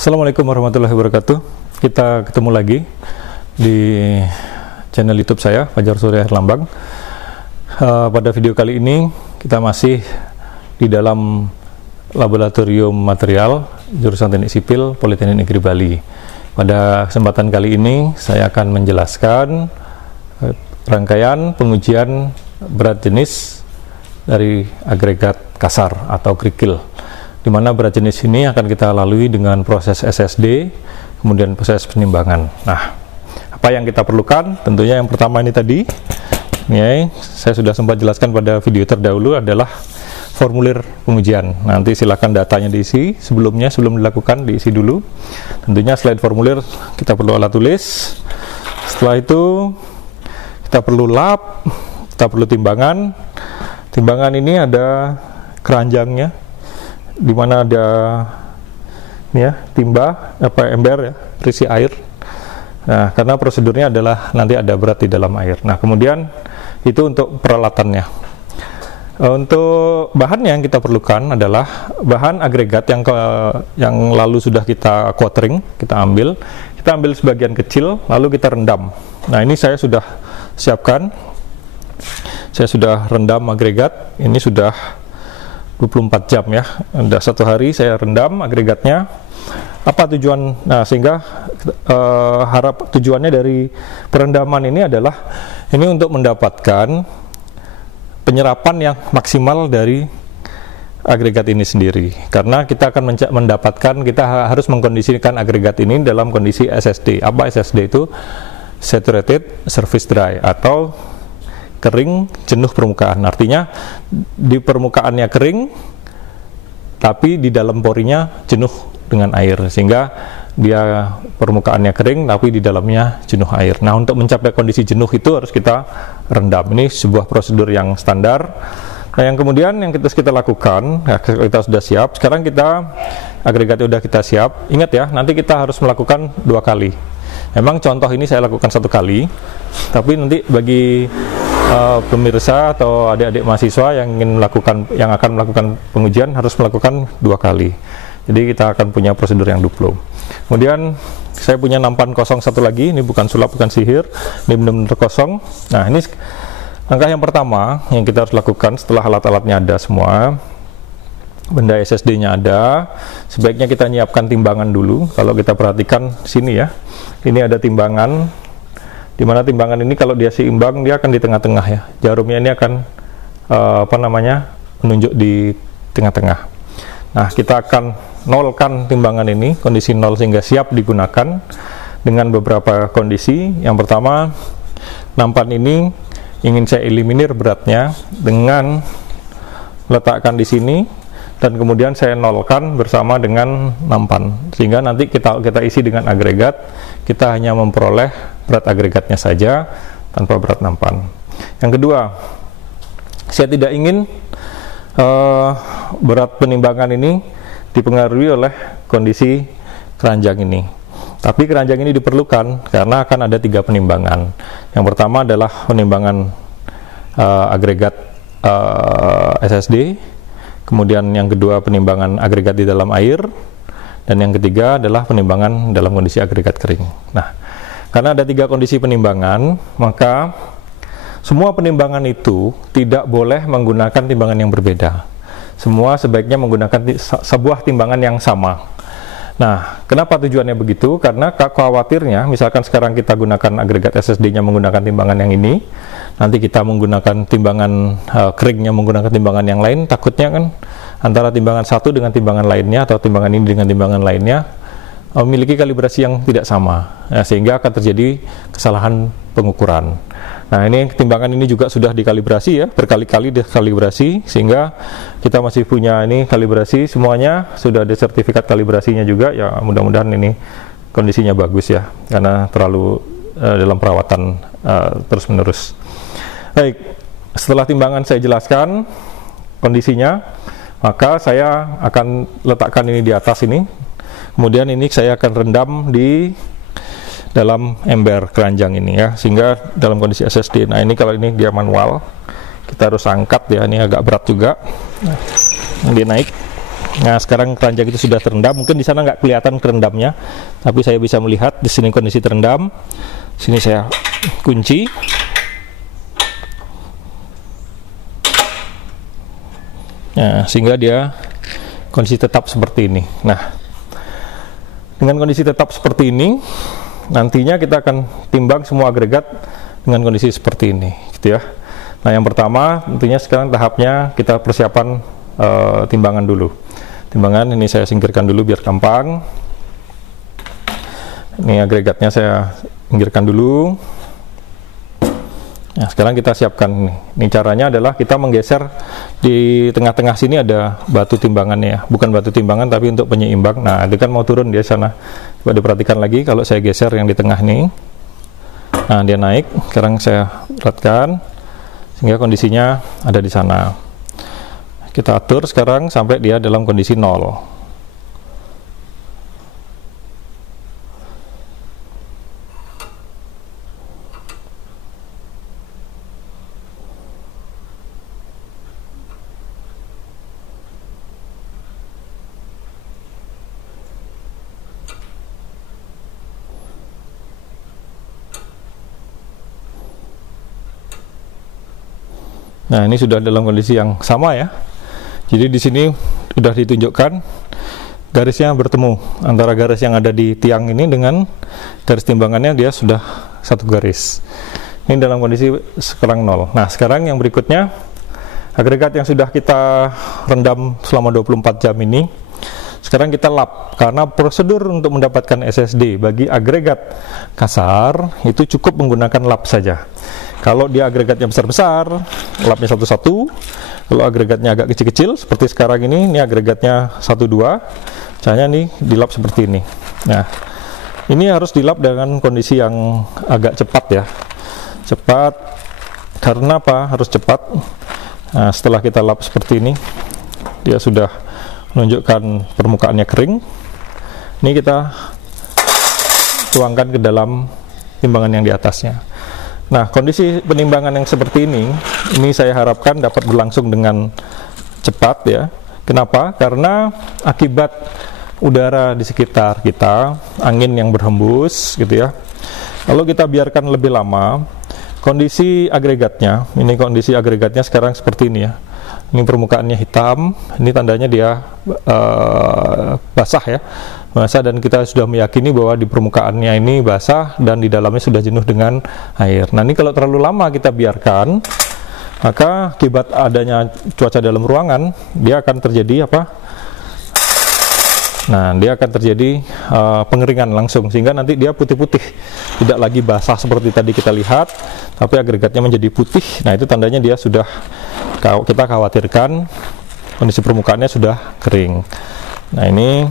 Assalamualaikum warahmatullahi wabarakatuh. Kita ketemu lagi di channel YouTube saya, Fajar Surya Herlambang. Pada video kali ini kita masih di dalam laboratorium material jurusan Teknik Sipil Politeknik Negeri Bali. Pada kesempatan kali ini saya akan menjelaskan rangkaian pengujian berat jenis dari agregat kasar atau kerikil, di mana berat jenis ini akan kita lalui dengan proses SSD, kemudian proses penimbangan. Nah, apa yang kita perlukan? Tentunya yang pertama ini tadi, saya sudah sempat jelaskan pada video terdahulu, adalah formulir pengujian. Nanti silakan datanya diisi sebelum dilakukan, diisi dulu. Tentunya selain formulir, kita perlu alat tulis. Setelah itu, kita perlu lap, kita perlu timbangan. Timbangan ini ada keranjangnya, di mana ada ember ya, berisi air. Nah, karena prosedurnya adalah nanti ada berat di dalam air. Nah, kemudian itu untuk peralatannya. Untuk bahannya yang kita perlukan adalah bahan agregat yang lalu sudah kita quartering, kita ambil sebagian kecil, lalu kita rendam. Nah, ini saya sudah siapkan. Saya sudah rendam agregat. Ini sudah 24 jam ya, udah 1 hari saya rendam agregatnya. Apa tujuan? Nah, sehingga tujuannya dari perendaman ini adalah ini untuk mendapatkan penyerapan yang maksimal dari agregat ini sendiri, karena kita akan kita harus mengkondisikan agregat ini dalam kondisi SSD. Apa SSD itu? Saturated Surface Dry, atau kering jenuh permukaan. Artinya di permukaannya kering, tapi di dalam porinya jenuh dengan air, sehingga dia permukaannya kering tapi di dalamnya jenuh air. Nah, untuk mencapai kondisi jenuh itu harus kita rendam. Ini sebuah prosedur yang standar. Nah, yang kemudian yang kita lakukan, ya, kita sudah siap. Sekarang agregatnya sudah kita siap. Ingat ya, nanti kita harus melakukan 2 kali. Memang contoh ini saya lakukan 1 kali, tapi nanti bagi pemirsa atau adik-adik mahasiswa yang akan melakukan pengujian harus melakukan 2 kali. Jadi kita akan punya prosedur yang duplo. Kemudian saya punya nampan kosong 1 lagi. Ini bukan sulap, bukan sihir. Ini benar-benar kosong. Nah, ini langkah yang pertama yang kita harus lakukan setelah alat-alatnya ada semua, benda SSD-nya ada. Sebaiknya kita nyiapkan timbangan dulu. Kalau kita perhatikan sini ya, ini ada timbangan, di mana timbangan ini kalau dia seimbang, dia akan di tengah-tengah ya. Jarumnya ini akan menunjuk di tengah-tengah. Nah, kita akan nolkan timbangan ini, kondisi 0, sehingga siap digunakan dengan beberapa kondisi. Yang pertama, nampan ini ingin saya eliminir beratnya dengan letakkan di sini, dan kemudian saya nolkan bersama dengan nampan, sehingga nanti kita isi dengan agregat. Kita hanya memperoleh berat agregatnya saja tanpa berat nampan. Yang kedua, saya tidak ingin berat penimbangan ini dipengaruhi oleh kondisi keranjang ini. Tapi keranjang ini diperlukan karena akan ada 3 penimbangan. Yang pertama adalah penimbangan agregat SSD, kemudian yang kedua penimbangan agregat di dalam air, dan yang ketiga adalah penimbangan dalam kondisi agregat kering. Nah, karena ada 3 kondisi penimbangan, maka semua penimbangan itu tidak boleh menggunakan timbangan yang berbeda. Semua sebaiknya menggunakan sebuah timbangan yang sama. Nah, kenapa tujuannya begitu? Karena khawatirnya, misalkan sekarang kita gunakan agregat SSD-nya menggunakan timbangan yang ini, nanti kita menggunakan timbangan keringnya menggunakan timbangan yang lain, takutnya kan antara timbangan satu dengan timbangan lainnya, atau timbangan ini dengan timbangan lainnya memiliki kalibrasi yang tidak sama, ya, sehingga akan terjadi kesalahan pengukuran. Nah, ini timbangan ini juga sudah dikalibrasi ya, berkali-kali dikalibrasi, sehingga kita masih punya ini kalibrasi, semuanya sudah ada sertifikat kalibrasinya juga ya. Mudah-mudahan ini kondisinya bagus ya, karena terlalu dalam perawatan terus-menerus. Baik, setelah timbangan saya jelaskan kondisinya, maka saya akan letakkan ini di atas ini. Kemudian ini saya akan rendam di dalam ember keranjang ini ya, sehingga dalam kondisi SSD. Nah, ini kalau ini dia manual, kita harus angkat ya, ini agak berat juga. Nah, dia naik. Nah, sekarang keranjang itu sudah terendam. Mungkin di sana nggak kelihatan kerendamnya, tapi saya bisa melihat di sini kondisi terendam. Sini saya kunci. Nah, sehingga dia kondisi tetap seperti ini. Nah, dengan kondisi tetap seperti ini, nantinya kita akan timbang semua agregat dengan kondisi seperti ini, gitu ya. Nah, yang pertama tentunya sekarang tahapnya kita persiapan timbangan dulu. Timbangan ini saya singkirkan dulu biar gampang. Ini agregatnya saya singkirkan dulu. Nah, sekarang kita siapkan ini. Ini caranya adalah kita menggeser di tengah-tengah sini ada batu timbangannya ya. Bukan batu timbangan tapi untuk penyeimbang. Nah, dia kan mau turun di sana. Coba diperhatikan lagi kalau saya geser yang di tengah nih. Nah, dia naik. Sekarang saya beratkan sehingga kondisinya ada di sana. Kita atur sekarang sampai dia dalam kondisi 0. Nah, ini sudah dalam kondisi yang sama ya. Jadi di sini sudah ditunjukkan garisnya bertemu antara garis yang ada di tiang ini dengan garis timbangannya, dia sudah satu garis. Ini dalam kondisi sekarang 0. Nah, sekarang yang berikutnya agregat yang sudah kita rendam selama 24 jam ini sekarang kita lap, karena prosedur untuk mendapatkan SSD bagi agregat kasar itu cukup menggunakan lap saja. Kalau dia agregatnya besar-besar, lapnya satu-satu. Kalau agregatnya agak kecil-kecil seperti sekarang ini agregatnya 1-2, caranya nih dilap seperti ini. Nah, ini harus dilap dengan kondisi yang agak cepat ya. Cepat, karena apa? Harus cepat. Nah, setelah kita lap seperti ini, dia sudah menunjukkan permukaannya kering. Ini kita tuangkan ke dalam timbangan yang di atasnya. Nah, kondisi penimbangan yang seperti ini saya harapkan dapat berlangsung dengan cepat ya. Kenapa? Karena akibat udara di sekitar kita, angin yang berhembus gitu ya. Kalau kita biarkan lebih lama, kondisi agregatnya, ini kondisi agregatnya sekarang seperti ini ya. Ini permukaannya hitam, ini tandanya dia basah ya. Basah, dan kita sudah meyakini bahwa di permukaannya ini basah dan di dalamnya sudah jenuh dengan air. Nah, ini kalau terlalu lama kita biarkan, maka akibat adanya cuaca dalam ruangan, dia akan terjadi apa? Nah, dia akan terjadi pengeringan langsung, sehingga nanti dia putih-putih, tidak lagi basah seperti tadi kita lihat, tapi agregatnya menjadi putih. Nah, itu tandanya dia sudah, kita khawatirkan kondisi permukaannya sudah kering. Nah, ini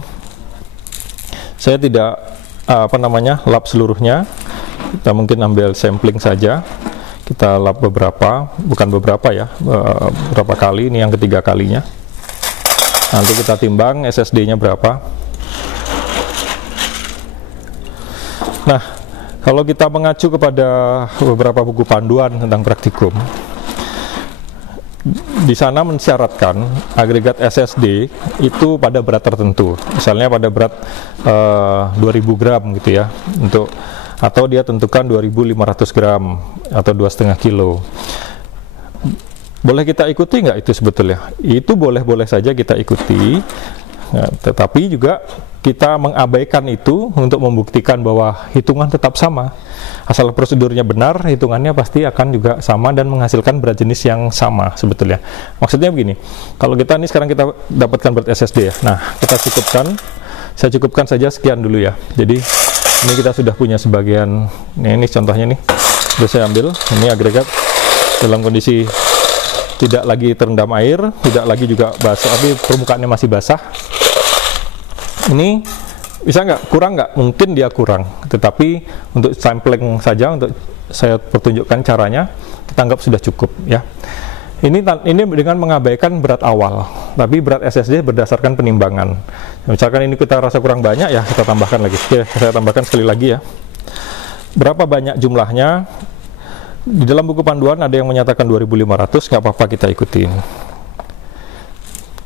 saya tidak lap seluruhnya. Kita mungkin ambil sampling saja. Kita lap beberapa, bukan beberapa ya, beberapa kali. Ini yang ketiga kalinya. Nanti kita timbang SSD-nya berapa. Nah, kalau kita mengacu kepada beberapa buku panduan tentang praktikum, di sana mensyaratkan agregat SSD itu pada berat tertentu, misalnya pada berat 2000 gram gitu ya, atau dia tentukan 2500 gram atau 2,5 kilo. Boleh kita ikuti nggak itu sebetulnya? Itu boleh-boleh saja kita ikuti, nah, tetapi juga kita mengabaikan itu untuk membuktikan bahwa hitungan tetap sama. Asal prosedurnya benar, hitungannya pasti akan juga sama dan menghasilkan berat jenis yang sama sebetulnya. Maksudnya begini, kalau kita ini sekarang kita dapatkan berat SSD ya. Nah, kita cukupkan, saya cukupkan saja sekian dulu ya. Jadi ini kita sudah punya sebagian, ini contohnya nih, sudah saya ambil. Ini agregat dalam kondisi tidak lagi terendam air, tidak lagi juga basah, tapi permukaannya masih basah. Ini bisa nggak? Kurang nggak? Mungkin dia kurang, tetapi untuk sampling saja, untuk saya pertunjukkan caranya, kita anggap sudah cukup ya. Ini dengan mengabaikan berat awal, tapi berat SSD berdasarkan penimbangan. Misalkan ini kita rasa kurang banyak ya, kita tambahkan lagi. Oke, saya tambahkan sekali lagi ya. Berapa banyak jumlahnya? Di dalam buku panduan ada yang menyatakan 2500, nggak apa-apa kita ikutin.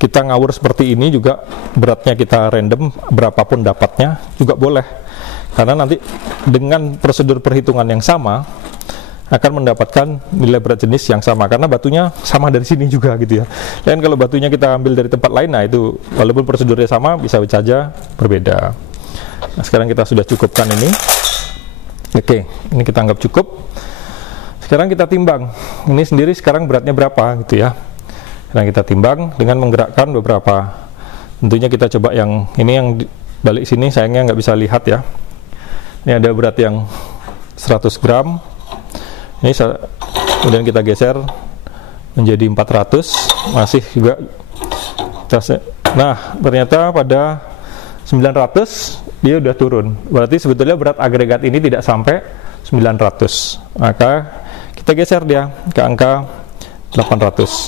kita ngawur seperti ini juga, beratnya kita random berapapun dapatnya juga boleh, karena nanti dengan prosedur perhitungan yang sama akan mendapatkan nilai berat jenis yang sama, karena batunya sama dari sini juga gitu ya. Dan kalau batunya kita ambil dari tempat lain, nah itu walaupun prosedurnya sama bisa saja berbeda. Nah, sekarang kita sudah cukupkan ini. Oke, ini kita anggap cukup. Sekarang kita timbang ini sendiri sekarang beratnya berapa gitu ya. Sekarang kita timbang dengan menggerakkan beberapa. Tentunya kita coba yang ini, yang balik sini sayangnya nggak bisa lihat ya. Ini ada berat yang 100 gram. Ini kemudian kita geser menjadi 400, masih juga. Nah, ternyata pada 900 dia udah turun. Berarti sebetulnya berat agregat ini tidak sampai 900. Maka kita geser dia ke angka 800.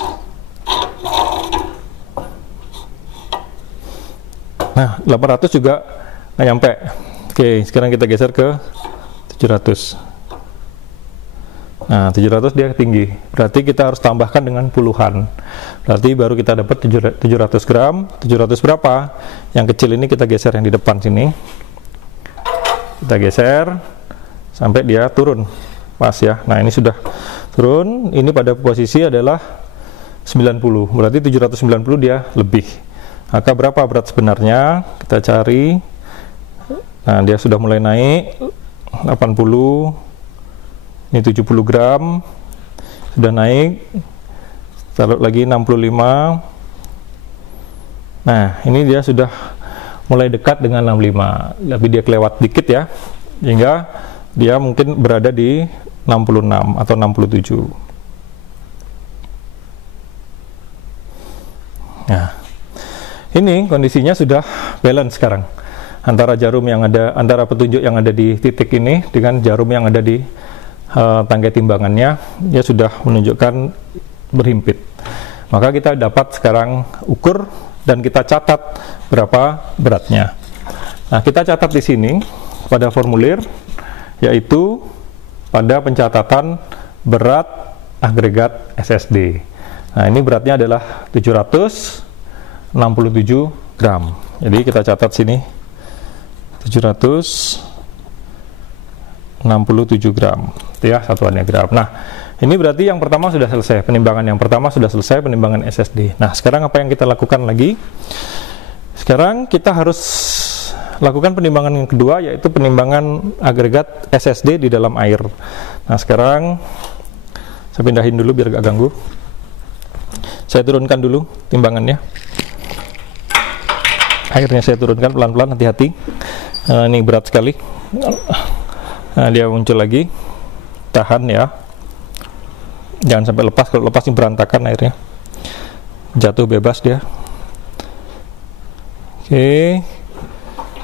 Nah, 800 juga nggak nyampe. Oke, sekarang kita geser ke 700. Nah, 700 dia tinggi. Berarti kita harus tambahkan dengan puluhan. Berarti baru kita dapat 700 gram. 700 berapa? Yang kecil ini kita geser yang di depan sini. Kita geser sampai dia turun. Pas ya. Nah, ini sudah turun. Ini pada posisi adalah 90. Berarti 790 dia lebih. Maka berapa berat sebenarnya? Kita cari. Nah, dia sudah mulai naik 80. Ini 70 gram sudah naik, taruh lagi 65. Nah, ini dia sudah mulai dekat dengan 65, tapi dia kelewat dikit ya, sehingga dia mungkin berada di 66 atau 67. Nah, ini kondisinya sudah balance sekarang antara jarum yang ada, antara petunjuk yang ada di titik ini dengan jarum yang ada di tangkai timbangannya. Dia sudah menunjukkan berhimpit. Maka kita dapat sekarang ukur dan kita catat berapa beratnya. Nah, kita catat di sini pada formulir, yaitu pada pencatatan berat agregat SSD. Nah, ini beratnya adalah 767 gram. Jadi kita catat sini 767 gram. Itu ya satuannya gram. Nah, ini berarti yang pertama sudah selesai, penimbangan yang pertama sudah selesai, penimbangan SSD. Nah, sekarang apa yang kita lakukan lagi? Sekarang kita harus lakukan penimbangan yang kedua, yaitu penimbangan agregat SSD di dalam air. Nah, sekarang saya pindahin dulu biar gak ganggu. Saya turunkan dulu timbangannya. Airnya saya turunkan pelan-pelan, hati-hati. Ini berat sekali. Nah, dia muncul lagi. Tahan ya, jangan sampai lepas. Kalau lepas ini berantakan airnya, jatuh bebas dia. Oke,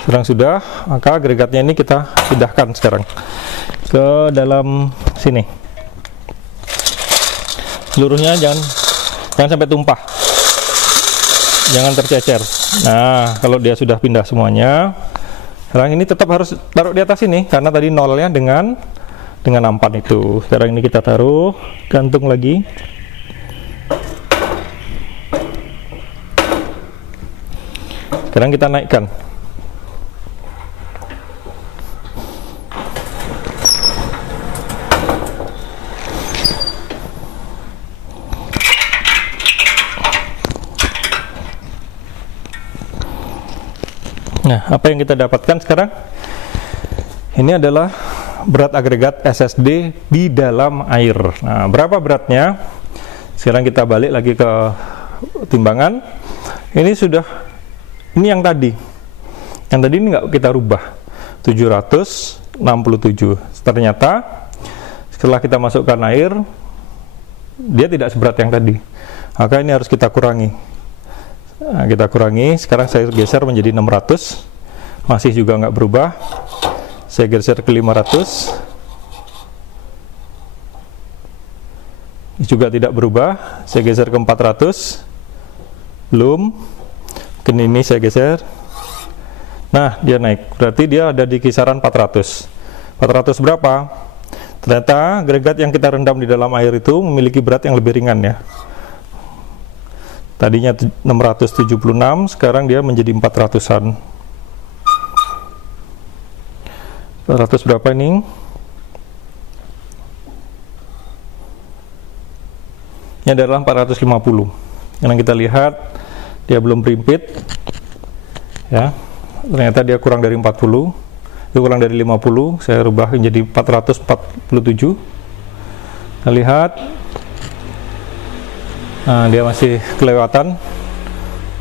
sekarang sudah, maka agregatnya ini kita pindahkan sekarang ke dalam sini. Seluruhnya jangan sampai tumpah, jangan tercecer. Nah, kalau dia sudah pindah semuanya, sekarang ini tetap harus taruh di atas ini, karena tadi nolnya dengan nampan itu. Sekarang ini kita taruh, gantung lagi. Sekarang kita naikkan. Nah, apa yang kita dapatkan sekarang? Ini adalah berat agregat SSD di dalam air. Nah, berapa beratnya? Sekarang kita balik lagi ke timbangan. Ini sudah, ini yang tadi. Yang tadi ini nggak kita rubah. 767. Ternyata setelah kita masukkan air, dia tidak seberat yang tadi. Maka ini harus kita kurangi. Nah, kita kurangi. Sekarang saya geser menjadi 600. Masih juga nggak berubah. Saya geser ke 500, ini juga tidak berubah. Saya geser ke 400, belum. Ke ini saya geser. Nah, dia naik. Berarti dia ada di kisaran 400. 400 berapa? Ternyata agregat yang kita rendam di dalam air itu memiliki berat yang lebih ringan ya. Tadinya 676, sekarang dia menjadi 400-an. 400 berapa ini? Ini adalah 450. Yang kita lihat dia belum berimpit, ya. Ternyata dia kurang dari 40, itu kurang dari 50. Saya rubah menjadi 447. Kita lihat, nah, dia masih kelewatan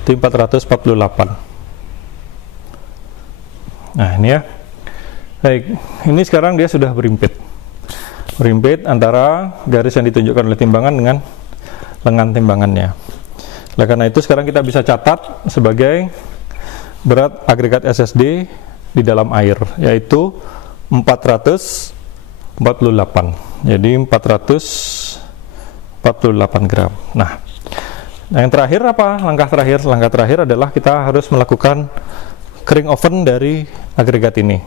di 448. Nah, ini ya. Baik, ini sekarang dia sudah berimpit antara garis yang ditunjukkan oleh timbangan dengan lengan timbangannya. Nah, karena itu sekarang kita bisa catat sebagai berat agregat SSD di dalam air, yaitu 448. Jadi 448 gram. Nah, yang terakhir apa? Langkah terakhir adalah kita harus melakukan kering oven dari agregat ini.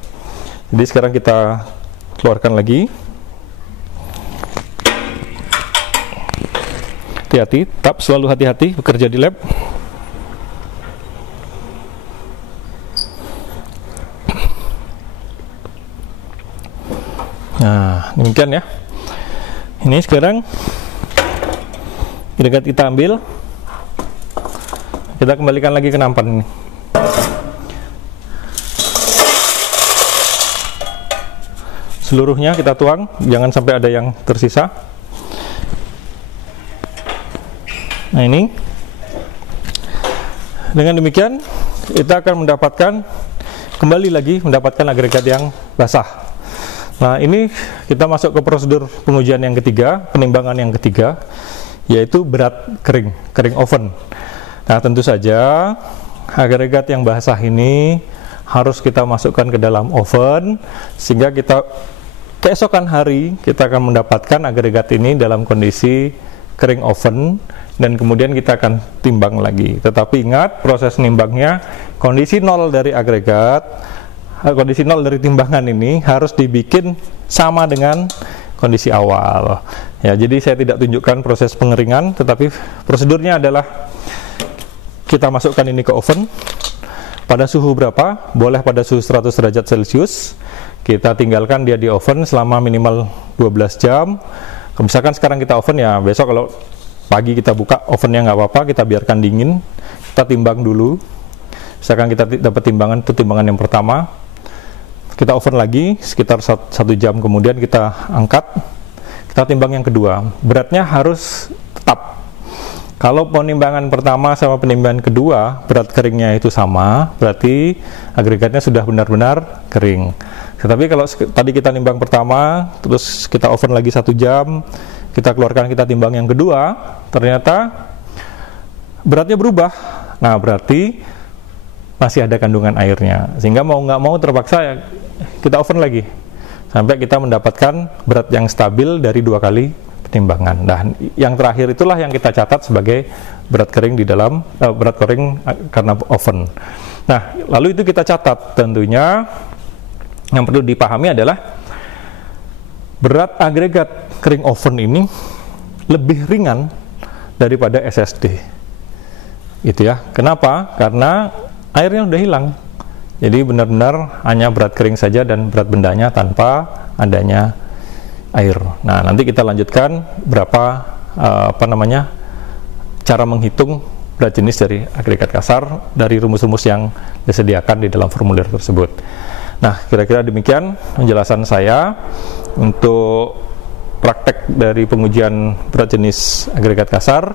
Jadi sekarang kita keluarkan lagi. Hati-hati, tetap selalu hati-hati bekerja di lab. Nah, demikian ya. Ini sekarang agregat kita ambil, kita kembalikan lagi ke nampan ini. Seluruhnya kita tuang, jangan sampai ada yang tersisa. Nah, ini dengan demikian kita akan kembali lagi mendapatkan agregat yang basah. Nah, ini kita masuk ke prosedur pengujian yang ketiga, penimbangan yang ketiga, yaitu berat kering oven. Nah, tentu saja agregat yang basah ini harus kita masukkan ke dalam oven, sehingga kita keesokan hari kita akan mendapatkan agregat ini dalam kondisi kering oven, dan kemudian kita akan timbang lagi. Tetapi ingat, proses nimbangnya kondisi nol dari agregat, kondisi nol dari timbangan ini harus dibikin sama dengan kondisi awal. Ya, jadi saya tidak tunjukkan proses pengeringan, tetapi prosedurnya adalah kita masukkan ini ke oven pada suhu berapa? Boleh pada suhu 100 derajat Celcius. Kita tinggalkan dia di oven selama minimal 12 jam. Misalkan sekarang kita oven, ya besok kalau pagi kita buka ovennya nggak apa-apa, kita biarkan dingin, kita timbang dulu. Misalkan kita dapat timbangan, itu timbangan yang pertama, kita oven lagi sekitar 1 jam kemudian kita angkat, kita timbang yang kedua. Beratnya harus tetap. Kalau penimbangan pertama sama penimbangan kedua berat keringnya itu sama, berarti agregatnya sudah benar-benar kering. Tetapi kalau tadi kita nimbang pertama, terus kita oven lagi 1 jam, kita keluarkan, kita timbang yang kedua, ternyata beratnya berubah. Nah, berarti masih ada kandungan airnya, sehingga mau nggak mau terpaksa ya kita oven lagi sampai kita mendapatkan berat yang stabil dari 2 kali penimbangan. Nah, yang terakhir itulah yang kita catat sebagai berat kering di dalam berat kering karena oven. Nah, lalu itu kita catat. Tentunya yang perlu dipahami adalah berat agregat kering oven ini lebih ringan daripada SSD. Gitu ya. Kenapa? Karena airnya udah hilang. Jadi benar-benar hanya berat kering saja dan berat bendanya tanpa adanya air. Nah, nanti kita lanjutkan berapa cara menghitung berat jenis dari agregat kasar dari rumus-rumus yang disediakan di dalam formulir tersebut. Nah, kira-kira demikian penjelasan saya untuk praktek dari pengujian berat jenis agregat kasar.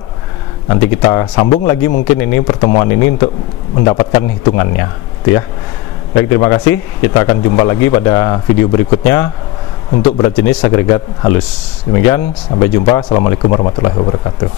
Nanti kita sambung lagi mungkin ini pertemuan ini untuk mendapatkan hitungannya, gitu ya. Baik, terima kasih. Kita akan jumpa lagi pada video berikutnya untuk berat jenis agregat halus. Demikian, sampai jumpa. Assalamualaikum warahmatullahi wabarakatuh.